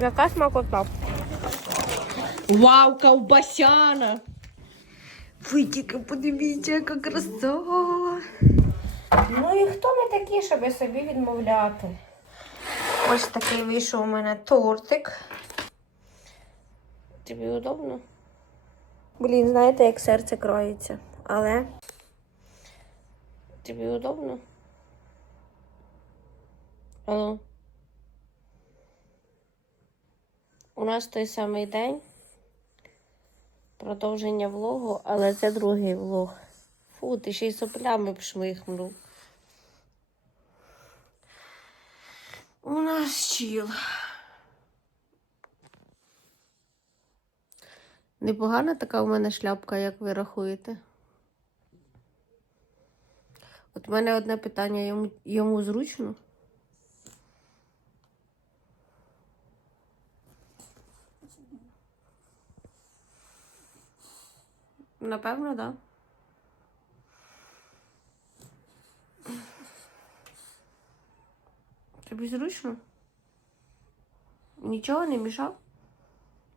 Яка смакота? Вау, ковбасяна! Ви тільки подивіться, яка краса. Ну і хто ми такі, щоб собі відмовляти? Ось такий вийшов у мене тортик. Тобі удобно? Блін, знаєте, як серце кроється. Але. Тобі удобно? Алло. У нас той самий день. Продовження влогу, але це другий влог. Фу, ти ще й соплями пшмихнув. У нас чіл. Непогана така у мене шляпка, як ви рахуєте. От в мене одне питання, йому, йому зручно? Напевно, так. Да. Тобі зручно? Нічого не мішав?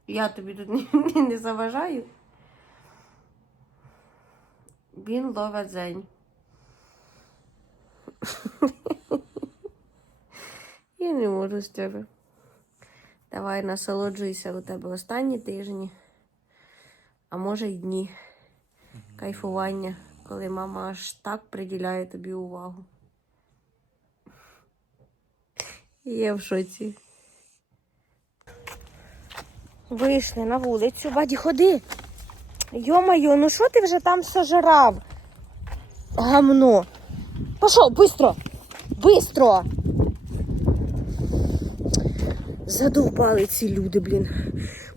Я тобі тут не, не заважаю. Він ловить зень. Я не можу з тебе. Давай насолоджуйся у тебе останні тижні, а може й дні кайфування, коли мама аж так приділяє тобі увагу. Я в шоці. Вийшли на вулицю. Баді, ходи. Йо-моє, ну що ти вже там сожрав? Гамно. Пішов, бистро! Бистро! Задовбали ці люди, блін.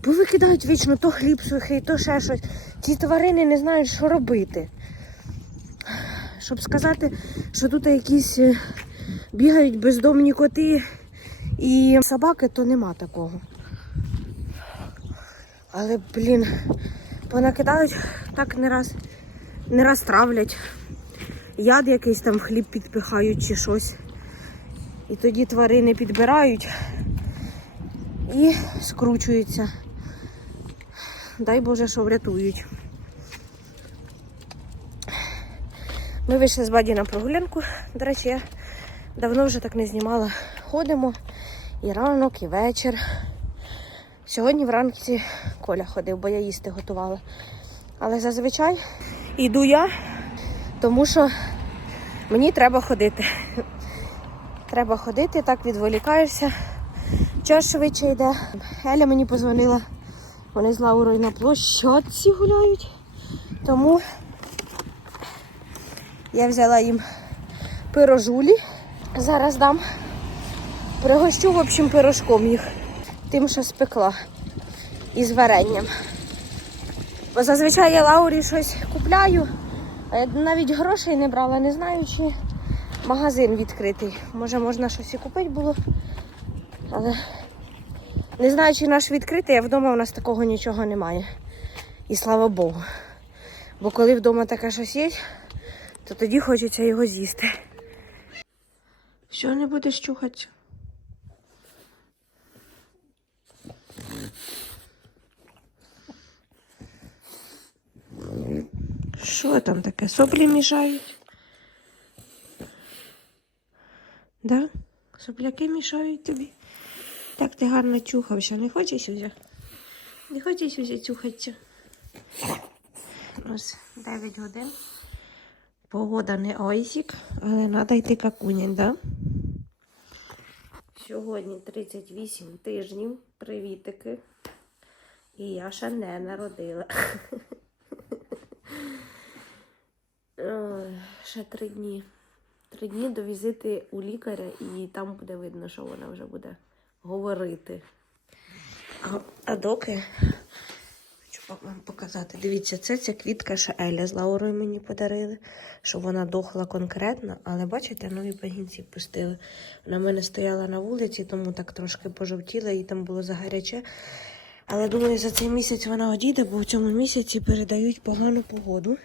Бо викидають вічно то хліб сухий, то ще щось. Ці тварини не знають, що робити. Щоб сказати, що тут якісь е, бігають бездомні коти і собаки, то нема такого. Але, блін, понакидають так не раз, не раз травлять. Яд якийсь там в хліб підпихають чи щось. І тоді тварини підбирають і скручуються. Дай Боже, що врятують. Ми вийшли з Баді на прогулянку. До речі, я давно вже так не знімала. Ходимо і ранок, і вечір. Сьогодні вранці Коля ходив, бо я їсти готувала. Але зазвичай йду я, тому що мені треба ходити. Треба ходити, так відволікаєшся. Час швидше йде. Еля мені позвонила. Вони з Лаурою на площадці гуляють. Тому я взяла їм пирожулі. Зараз дам. Пригощу, в общем, пирожком їх. Тим, що спекла. Із варенням. Бо зазвичай я Лаурі щось купляю, а я навіть грошей не брала, не знаю, чи магазин відкритий. Може можна щось і купити було. Але не знаю, чи наш відкритий, а вдома у нас такого нічого немає. І слава Богу. Бо коли вдома таке щось є, то тоді хочеться його з'їсти. Що не будеш чухати? Що там таке? Соплі мішають? Да? Сопляки мішають тобі. Так ти гарно чухався. Не хочеш Юзя? Не хочеш Юзя чухатися? Ось 9 годин. Погода не ойсік, але треба йти какунять, да? Сьогодні 38 тижнів. Привітики. І я ще не народила. Ще три дні. Три дні до візити у лікаря, і там буде видно, що вона вже буде говорити. А, а доки хочу вам показати. Дивіться, це ця квітка, що Еля з Лаурою мені подарили, що вона дохла конкретно, але бачите, нові пагінці пустили. Вона в мене стояла на вулиці, тому так трошки пожовтіла, і там було загаряче. Але думаю, за цей місяць вона одійде, бо в цьому місяці передають погану погоду.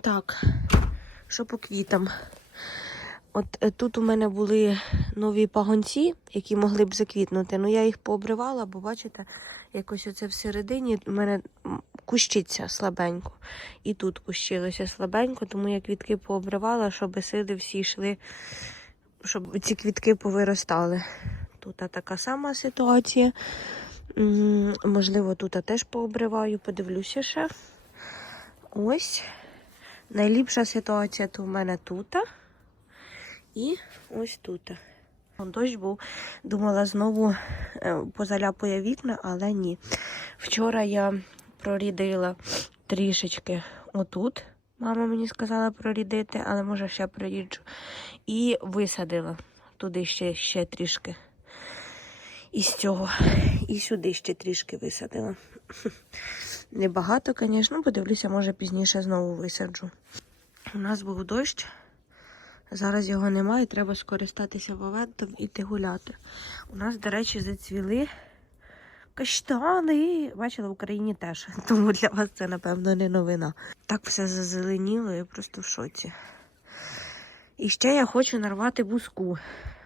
Так, що по квітам? От е, тут у мене були нові пагонці, які могли б заквітнути. Ну я їх пообривала, бо бачите, якось оце всередині у мене кущиться слабенько. І тут кущилося слабенько, тому я квітки пообривала, щоб сиди всі йшли, щоб ці квітки повиростали. Тут така сама ситуація. Можливо, тут теж пообриваю, подивлюся ще. Ось. Найліпша ситуація то в мене тут. І ось тут. Дощ був, думала, знову е, позаляпує вікна, але ні. Вчора я прорідила трішечки отут. Мама мені сказала прорідити, але може ще проріджу. І висадила туди ще, ще трішки. Із цього. І сюди ще трішки висадила. Небагато, звісно, подивлюся, може пізніше знову висаджу. У нас був дощ. Зараз його немає, треба скористатися моментом і йти гуляти. У нас, до речі, зацвіли каштани. Бачила, в Україні теж. Тому для вас це, напевно, не новина. Так все зазеленіло, я просто в шоці. І ще я хочу нарвати буску.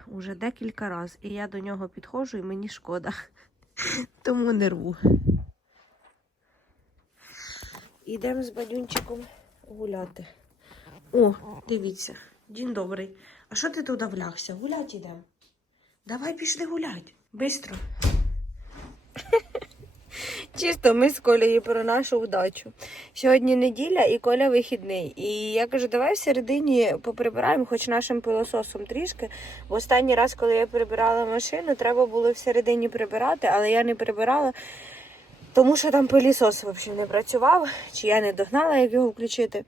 Уже декілька разів. І я до нього підходжу, і мені шкода. Тому не рву. Ідемо з бадюнчиком гуляти. О, дивіться, день добрий. А що ти туди влягся? Гулять ідемо. Давай пішли гулять. Бистро. Чисто ми з Колею про нашу вдачу. Сьогодні неділя і Коля вихідний. І я кажу, давай всередині поприбираємо хоч нашим пилососом трішки. Бо останній раз, коли я прибирала машину, треба було всередині прибирати, але я не прибирала. Тому що там пилісос взагалі не працював, чи я не догнала, як його включити.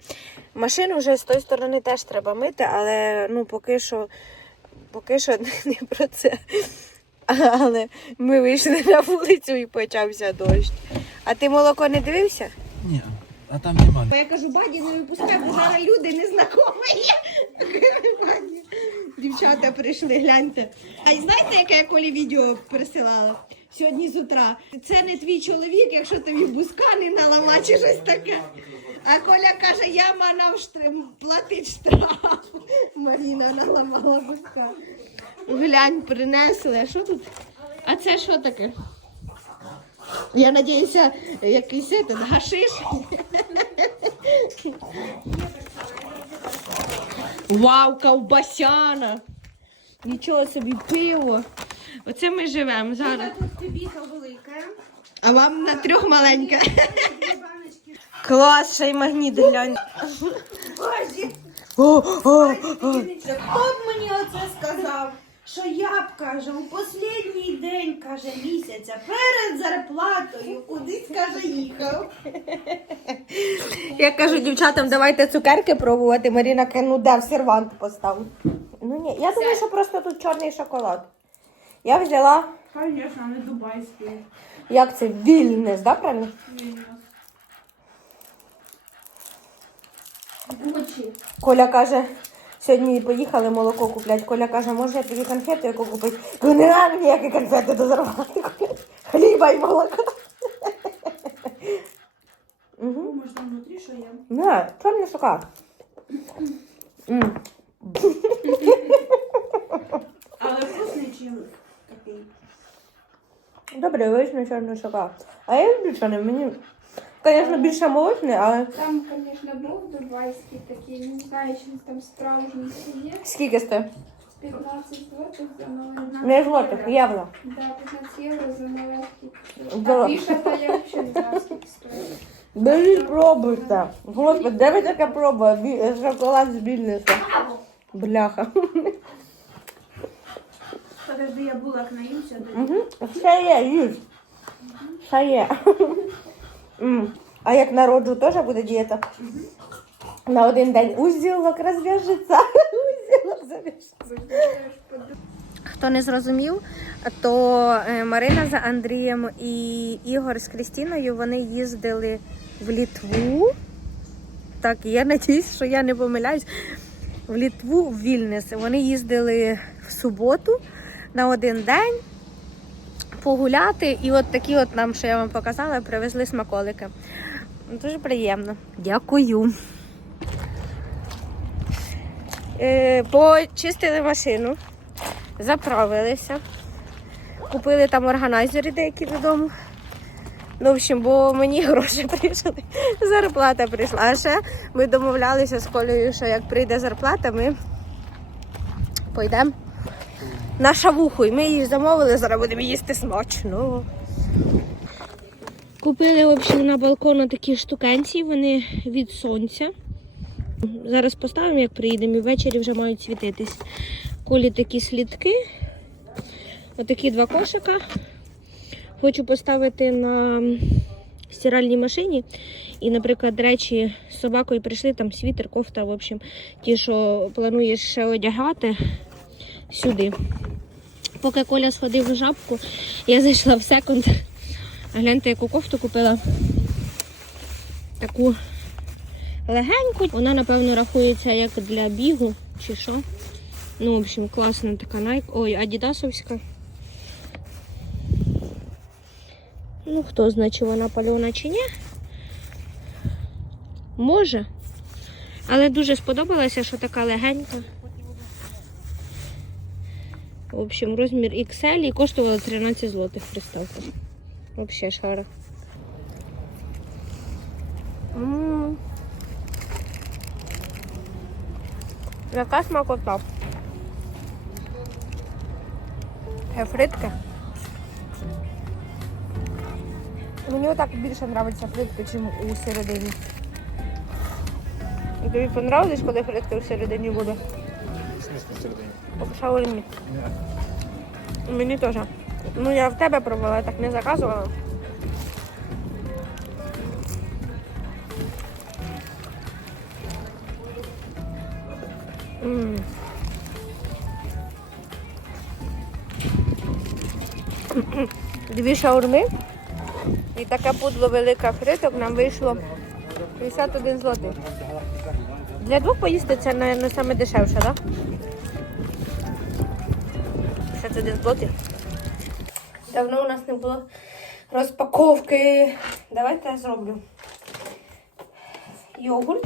Машину вже з тої сторони теж треба мити, але ну поки що, поки що не про це. Але ми вийшли на вулицю і почався дощ. А ти молоко не дивився? Ні, а там нема. Я кажу, баді, не випускай, бо зараз люди незнайомі. Дівчата прийшли, гляньте. А й знаєте, яке я Колі відео присилала сьогодні з утра? Це не твій чоловік, якщо тобі буска не налама чи щось таке. А Коля каже, я манав штрим, платить штраф. Маріна наламала буска. Глянь, принесли. А що тут? А це що таке? Я надіюся, якийсь этот, гашиш. Вау, ковбасяна! Нічого собі пиво. Оце ми живемо зараз. А вам на трьох маленька. Клас, ще й магніт глянь. О. Хто б мені оце сказав? Що я б каже, у останній день каже місяця перед зарплатою кудись каже їхав. Я кажу дівчатам, давайте цукерки пробувати. Маріна каже, ну де в сервант постав. Ну ні, я думаю, що просто тут чорний шоколад. Я взяла, Звісно, не дубайський. як це, вільнес, да, правильно? Гучі. Коля каже, сьогодні поїхали молоко купляти. Коля каже, може я тобі конфету яку купити? Кажу, не треба ніякі конфети до зарплати купити. Хліба і молока. Угу. Може там внутрі що є? Не, чорний шоколад. М. Але вкусний чи такий? Добре, вийшли чорний шоколад. А я люблю чорний, мені, звісно, більше молочний, але Там, конечно, був дубайський такий, не знаю, чи він там справжній чи є. скільки стоїть? 15 злотих за маленький. Не злотих, євро. Да, 15 євро за маленький. Да. А більше то я взагалі не знаю, скільки стоїть. Беріть, пробуйте. Господи, де ви таке пробує? Шоколад з більниса. Бляха. Подожди, я булак наївся. Угу. Все є, їж. Все є. М. А як народжу, теж буде дієта? На один день узілок розв'яжеться. Узілок зав'яжеться. Хто не зрозумів, то е, Марина за Андрієм і Ігор з Крістіною вони їздили в Літву. Так, я надіюсь, що я не помиляюсь. В Літву, в Вільнес. Вони їздили в суботу на один день погуляти. І от такі от нам, що я вам показала, привезли смаколики. Дуже приємно. Дякую. Е, почистили машину, заправилися, купили там органайзери деякі додому. Ну, в общем, бо мені гроші прийшли, зарплата прийшла. А ще ми домовлялися з Колею, що як прийде зарплата, ми пойдемо на шавуху. І ми її замовили, зараз будемо їсти смачно. Купили в общем, на балкон такі штукенці, вони від сонця. Зараз поставимо, як приїдемо, і ввечері вже мають світитись. Колі такі слідки. Отакі два кошика. Хочу поставити на стиральній машині. І, наприклад, речі з собакою прийшли, там світер, кофта, в общем, ті, що плануєш ще одягати сюди. Поки Коля сходив в жабку, я зайшла в секунд. А гляньте, яку кофту купила. Таку легеньку. Вона, напевно, рахується як для бігу чи що. Ну, в общем, класна така Nike. Ой, адідасовська. Ну, хто знає, чи вона пальона чи ні. Може. Але дуже сподобалося, що така легенька. В общем, розмір XL і коштувала 13 злотих приставка. Вообще шара. М. Яка смакота. Е, Фритки. Мені отак більше подобаються фритки, ніж у середині. І тобі понравилось, коли фритки в середині буде? Середині? Мені теж. Ну я в тебе пробувала, я так не заказувала. М. Дві шаурми і таке пудло велика фриток нам вийшло 51 злотий. Для двох поїсти це, мабуть, саме дешевше, так? Да? 51 злотий. Давно у нас не було розпаковки. Давайте я зроблю. Йогурт.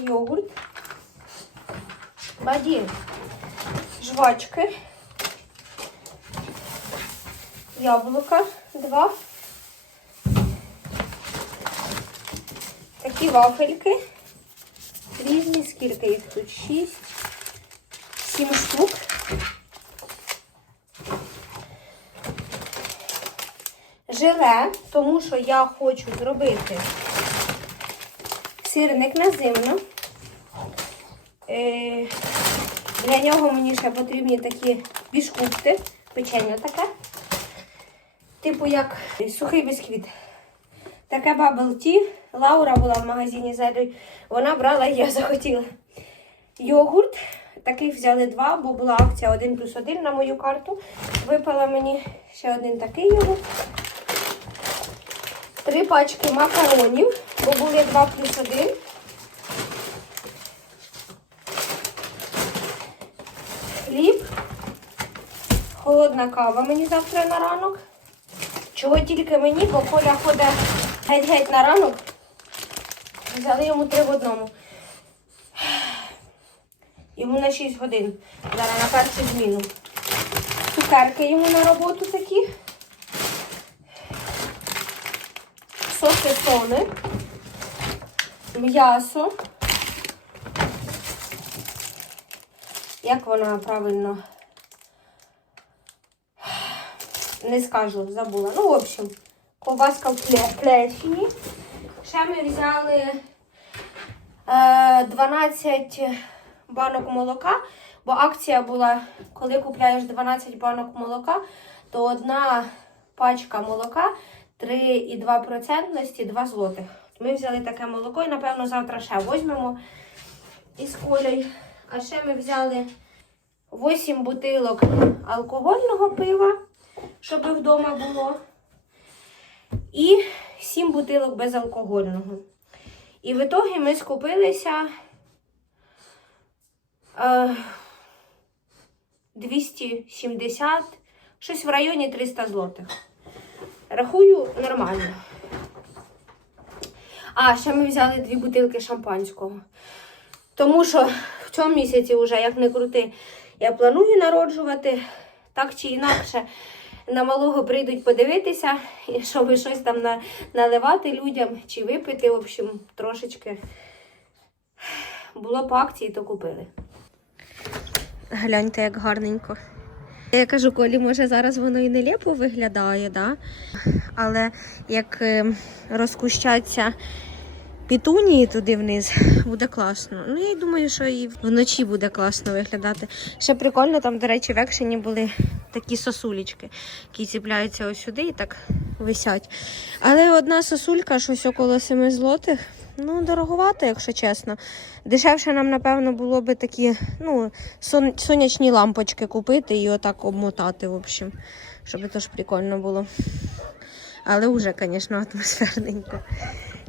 Йогурт. Баді. Жвачки. Яблука. Два. Такі вафельки. Різні, скільки їх тут? Шість. Сім штук. Желе, тому що я хочу зробити сирник на зимно. Е, для нього мені ще потрібні такі бішкупти, печення таке. Типу як сухий бісквіт. Таке bubble tea. Лаура була в магазині зайдою. Вона брала і я захотіла. Йогурт. Такий взяли два, бо була акція 1 плюс 1 на мою карту. Випала мені ще один такий йогурт. Три пачки макаронів, бо були 2 плюс 1. Хліб. Холодна кава мені завтра на ранок. Чого тільки мені, бо Коля ходить геть-геть на ранок. Взяли йому три в одному. Йому на 6 годин. Зараз на першу зміну. Цукерки йому на роботу такі. Сосисони. М'ясо. Як вона правильно? Не скажу, забула. Ну, в общем, ковбаска в пле- Ще ми взяли е, 12 банок молока, бо акція була, коли купляєш 12 банок молока, то одна пачка молока 3,2% 2 злотих. Ми взяли таке молоко і, напевно, завтра ще візьмемо із колей. А ще ми взяли 8 бутилок алкогольного пива, щоб вдома було. І 7 бутилок безалкогольного. І в ітогі ми скупилися е, 270, щось в районі 300 злотих. Рахую нормально. А, ще ми взяли дві бутилки шампанського. Тому що в цьому місяці вже, як не крути, я планую народжувати так чи інакше. На малого прийдуть подивитися, щоб щось там на, наливати людям чи випити, в общем, трошечки. Було по акції, то купили. Гляньте, як гарненько. Я кажу, Колі, може зараз воно і не ліпо виглядає, да? але як е, розкущаться пітунії туди вниз, буде класно. Ну, я думаю, що і вночі буде класно виглядати. Ще прикольно, там, до речі, в екшені були такі сосулечки, які ціпляються ось сюди і так висять. Але одна сосулька, щось около 7 злотих. Ну, дороговато, якщо чесно. Дешевше нам, напевно, було би такі, ну, сон- сонячні лампочки купити і отак обмотати, в общем, щоб теж прикольно було. Але вже, звісно, атмосферненько.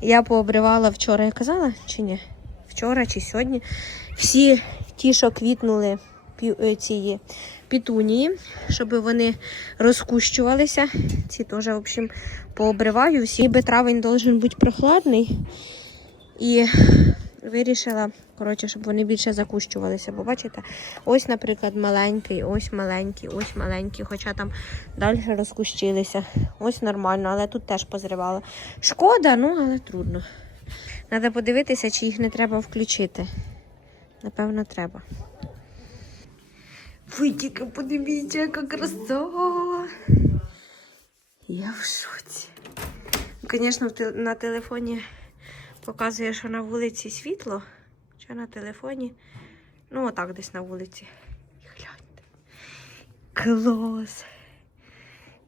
Я пообривала вчора, я казала чи ні? Вчора чи сьогодні. Всі ті, що квітнули е, ці пітунії, щоб вони розкущувалися. Ці теж, в общем, пообриваю. Всі Ніби травень должен бути прохладний. І вирішила, коротше, щоб вони більше закущувалися. Бо бачите, ось, наприклад, маленький, ось маленький, ось маленький, хоча там далі розкущилися. Ось нормально, але тут теж позривала. Шкода, ну але трудно. Треба подивитися, чи їх не треба включити. Напевно, треба. Ви тільки подивіться, яка краса. Я в шоці. Звісно, на телефоні показує, що на вулиці світло, чи на телефоні. Ну, отак десь на вулиці. Гляньте. Клас.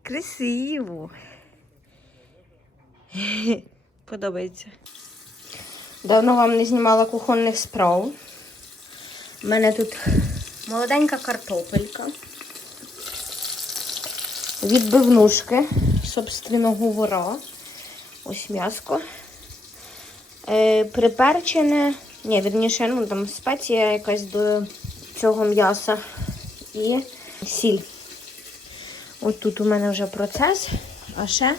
Красиво. Подобається. Давно вам не знімала кухонних справ. У мене тут молоденька картопелька. Відбивнушки, собственно говоря. Ось м'яско. Е, приперчене, ні, вірніше, ну там спеція якась до цього м'яса і сіль. От тут у мене вже процес. А ще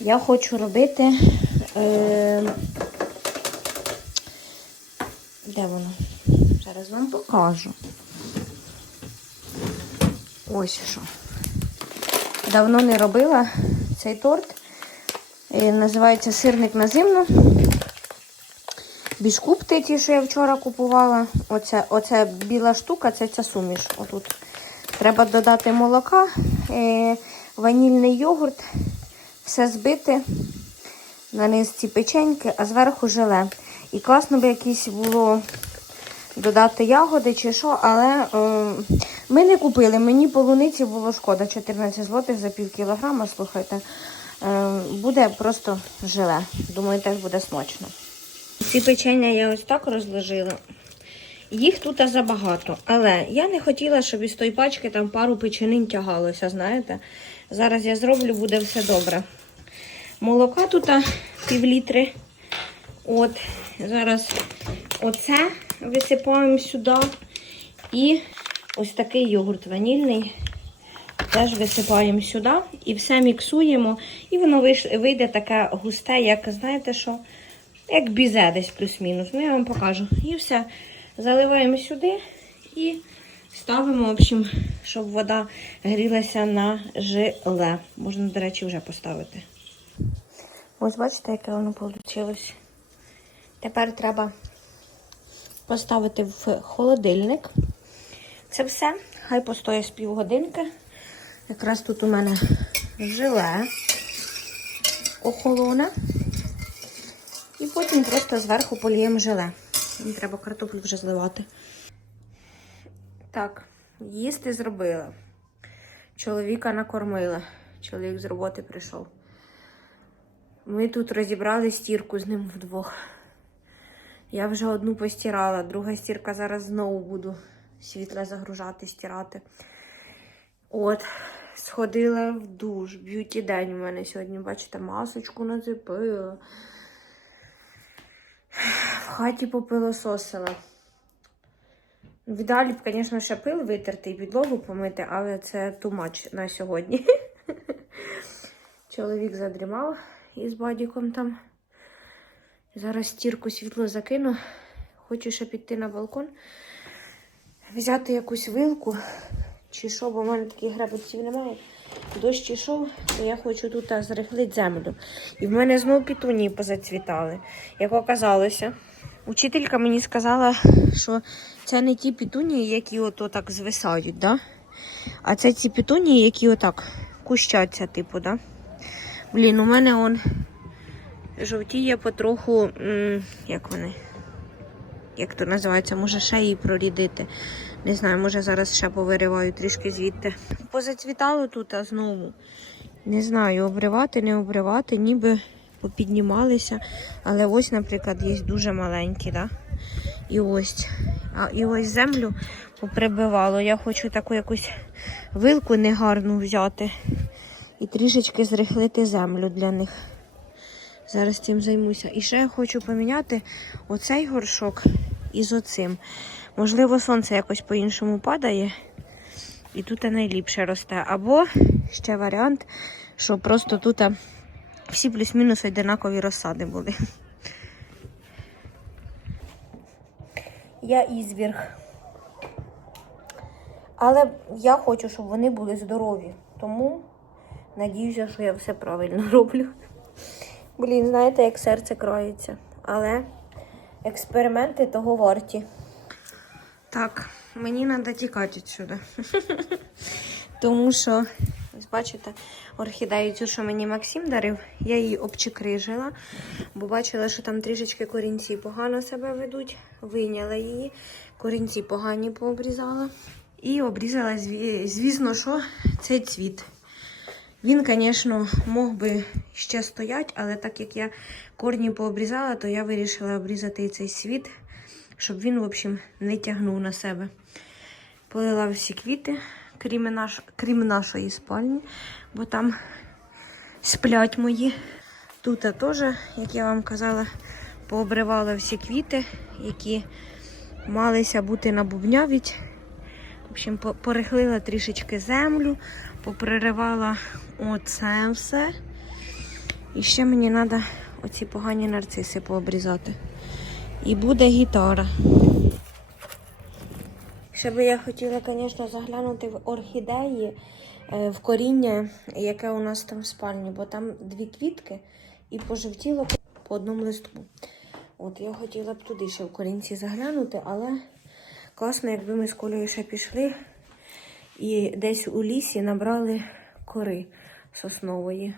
я хочу робити. Е, де воно? Зараз вам покажу. Ось що. Давно не робила цей торт. Е, Називається сирник на зимну. Біжкупти ті, що я вчора купувала. Оце, оце біла штука, це ця суміш. Отут. Треба додати молока, е, ванільний йогурт, все збити, на печеньки, а зверху желе. І класно би якісь було додати ягоди чи що, але е, ми не купили. Мені полуниці було шкода 14 злотих за пів кілограма, слухайте. Е, буде просто желе. Думаю, теж буде смачно. Ці печення я ось так розложила. Їх тут забагато, але я не хотіла, щоб із тої пачки там пару печенин тягалося, знаєте. Зараз я зроблю, буде все добре. Молока тут пів літри. От, зараз оце висипаємо сюди. І ось такий йогурт ванільний. Теж висипаємо сюди і все міксуємо. І воно вийде таке густе, як знаєте що? Як бізе десь плюс-мінус. Ну, я вам покажу. І все. Заливаємо сюди і ставимо, в общем, щоб вода грілася на желе. Можна, до речі, вже поставити. Ось бачите, яке воно вийшло. Тепер треба поставити в холодильник. Це все. Хай постоє з півгодинки. Якраз тут у мене желе охолоне. І потім просто зверху поліємо желе. Мені треба картоплю вже зливати. Так, їсти зробила. Чоловіка накормила. Чоловік з роботи прийшов. Ми тут розібрали стірку з ним вдвох. Я вже одну постирала, друга стірка зараз знову буду світле загружати, стирати. От, сходила в душ. Б'юті день у мене сьогодні, бачите, масочку нацепила. В хаті попилососила. В ідеалі б, звісно, ще пил витерти і підлогу помити, але це much на сьогодні. Чоловік задрімав із бадіком там. Зараз стірку світло закину. Хочу ще піти на балкон, взяти якусь вилку чи що, бо в мене таких грабельців немає. Дощ ішов, і я хочу тут зрихлити землю. І в мене знову пітунії позацвітали. Як оказалося, учителька мені сказала, що це не ті пітунії, які ото так звисають, да? а це ці пітунії, які отак кущаться, типу, да? Блін, у мене он жовтіє потроху, як вони? Як то називається, може ще її прорідити. Не знаю, може зараз ще повириваю трішки звідти. Позацвітало тут а знову. Не знаю, обривати, не обривати, ніби попіднімалися. Але ось, наприклад, є дуже маленькі, да? І ось. А і ось землю поприбивало. Я хочу таку якусь вилку негарну взяти і трішечки зрихлити землю для них. Зараз цим займуся. І ще я хочу поміняти оцей горшок із оцим. Можливо, сонце якось по-іншому падає, і тут найліпше росте. Або ще варіант, що просто тут всі плюс-мінус одинакові розсади були. Я ізвірг. Але я хочу, щоб вони були здорові. Тому надіюся, що я все правильно роблю. Блін, знаєте, як серце кроється. Але експерименти того варті. Так, мені треба тікати відсюди. Тому що, ось бачите, орхідею цю, що мені Максим дарив, я її обчикрижила, бо бачила, що там трішечки корінці погано себе ведуть. Вийняла її, корінці погані пообрізала. І обрізала, звісно, що цей цвіт. Він, звісно, мог би ще стояти, але так як я корні пообрізала, то я вирішила обрізати і цей світ, щоб він, в общем, не тягнув на себе. Полила всі квіти, крім, наш, крім нашої спальні, бо там сплять мої. Тут теж, як я вам казала, пообривала всі квіти, які малися бути набубнявіть. В общем, порихлила трішечки землю, поприривала оце все. І ще мені треба оці погані нарциси пообрізати. І буде гітара. Ще би я хотіла, звісно, заглянути в орхідеї, е, в коріння, яке у нас там в спальні, бо там дві квітки і пожовтіло по одному листку. От я хотіла б туди ще в корінці заглянути, але класно, якби ми з Колею ще пішли і десь у лісі набрали кори соснової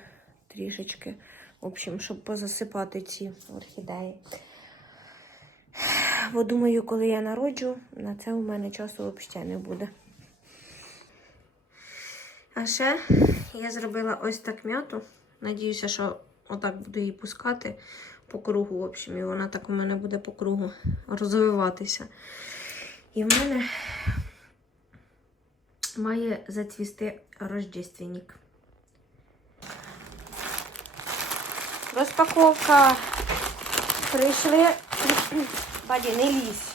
трішечки. В общем, щоб позасипати ці орхідеї. Бо думаю, коли я народжу, на це у мене часу взагалі не буде. А ще я зробила ось так м'яту. Надіюся, що отак буду її пускати по кругу. В общем, і вона так у мене буде по кругу розвиватися. І в мене має зацвісти рождественник. Розпаковка. Прийшли. Баді, не лізь.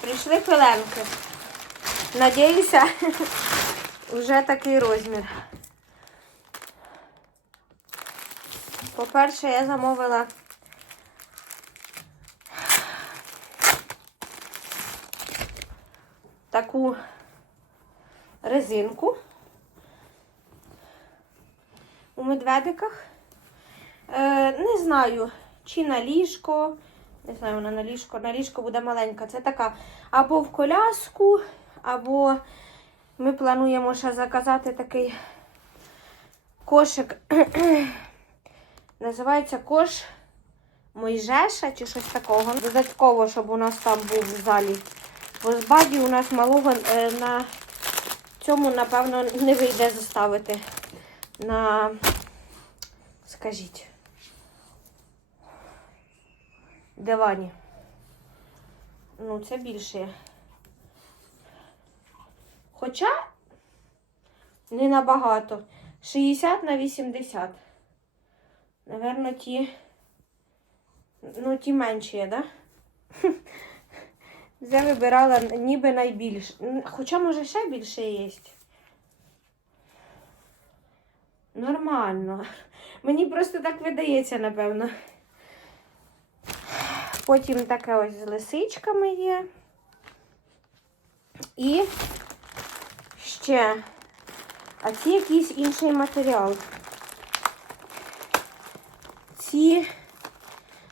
Прийшли пеленки. Надіюся, вже такий розмір. По-перше, я замовила таку резинку у медведиках. Е, не знаю, чи на ліжко. Не знаю, вона на ліжко. На ліжко буде маленька. Це така або в коляску, або ми плануємо ще заказати такий кошик. Називається кош Мойжеша чи щось такого. Додатково, щоб у нас там був в залі. Бо з баді у нас малого е, на цьому, напевно, не вийде заставити. На, скажіть, дивані. Ну, це більше. Хоча не набагато. 60 на 80. Наверно, ті. Ну, ті менші, є, да? Я вибирала ніби найбільше. Хоча, може, ще більше є. Нормально. Мені просто так видається, напевно. Потім таке ось з лисичками є. І ще, а ці якийсь інший матеріал. Ці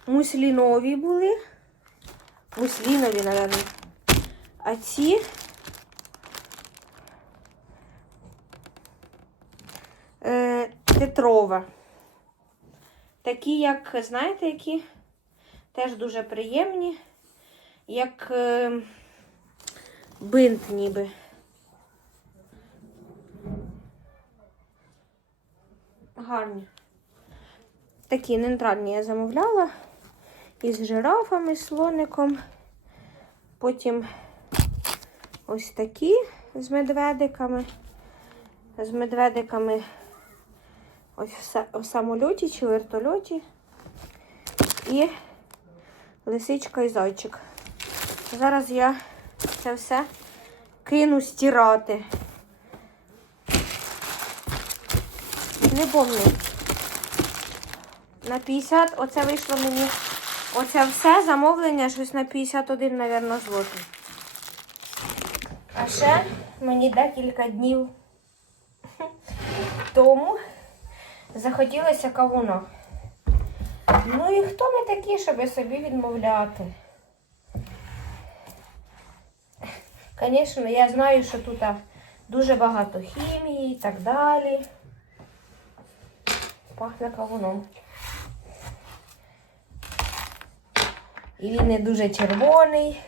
муслінові були. Муслінові, мабуть. А ці е, тетрова. Такі, як, знаєте, які теж дуже приємні, як е, бинт ніби. Гарні. Такі нейтральні я замовляла. Із жирафами, слоником. Потім ось такі з медведиками. З медведиками ось в самольоті чи вертольоті. І лисичка і зайчик. Зараз я це все кину стирати. Не пам'ятаю. На 50, оце вийшло мені. Оце все замовлення щось на 51, мабуть, злотий. А ще мені декілька днів тому захотілося кавуна. Ну і хто ми такі, щоб собі відмовляти? Звісно, я знаю, що тут дуже багато хімії і так далі. Пахне кавуном. І він не дуже червоний.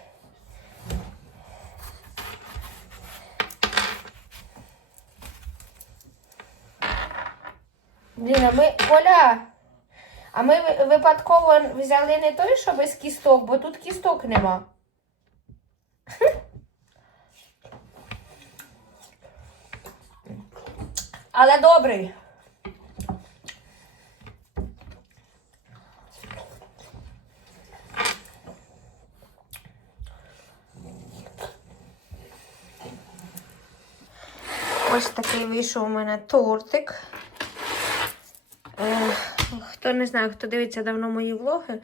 Блін, а ми. Оля! А ми випадково взяли не той, що без кісток, бо тут кісток нема. Але добрий. Ось такий вийшов у мене тортик. Е, Хто не знає, хто дивиться давно мої влоги,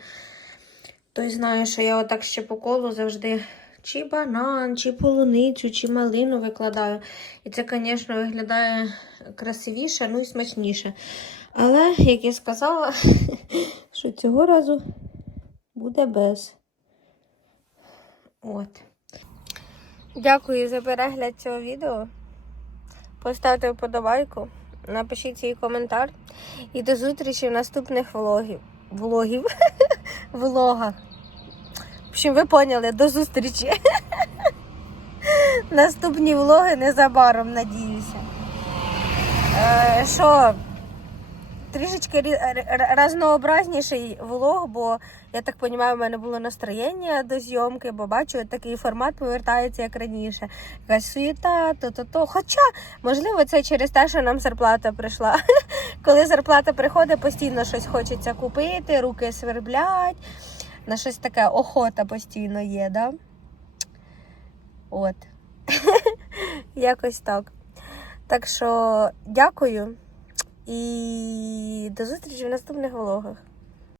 той знає, що я отак ще по колу завжди чи банан, чи полуницю, чи малину викладаю. І це, звісно, виглядає красивіше, ну і смачніше. Але, як я сказала, що цього разу буде без. От. Дякую за перегляд цього відео. Поставте вподобайку, напишіть свій коментар. І до зустрічі в наступних влогів. Влогів. Влогах. В общем, ви поняли, до зустрічі. Наступні влоги незабаром, надіюся. Е, Що, трішечки разнообразніший влог, бо я так розумію, у мене було настроєння до зйомки, бо бачу, такий формат повертається, як раніше. Якась суєта, то-то-то. Хоча, можливо, це через те, що нам зарплата прийшла. Коли зарплата приходить, постійно щось хочеться купити, руки сверблять. На щось таке охота постійно є, да? От. Якось так. Так що дякую і до зустрічі в наступних влогах.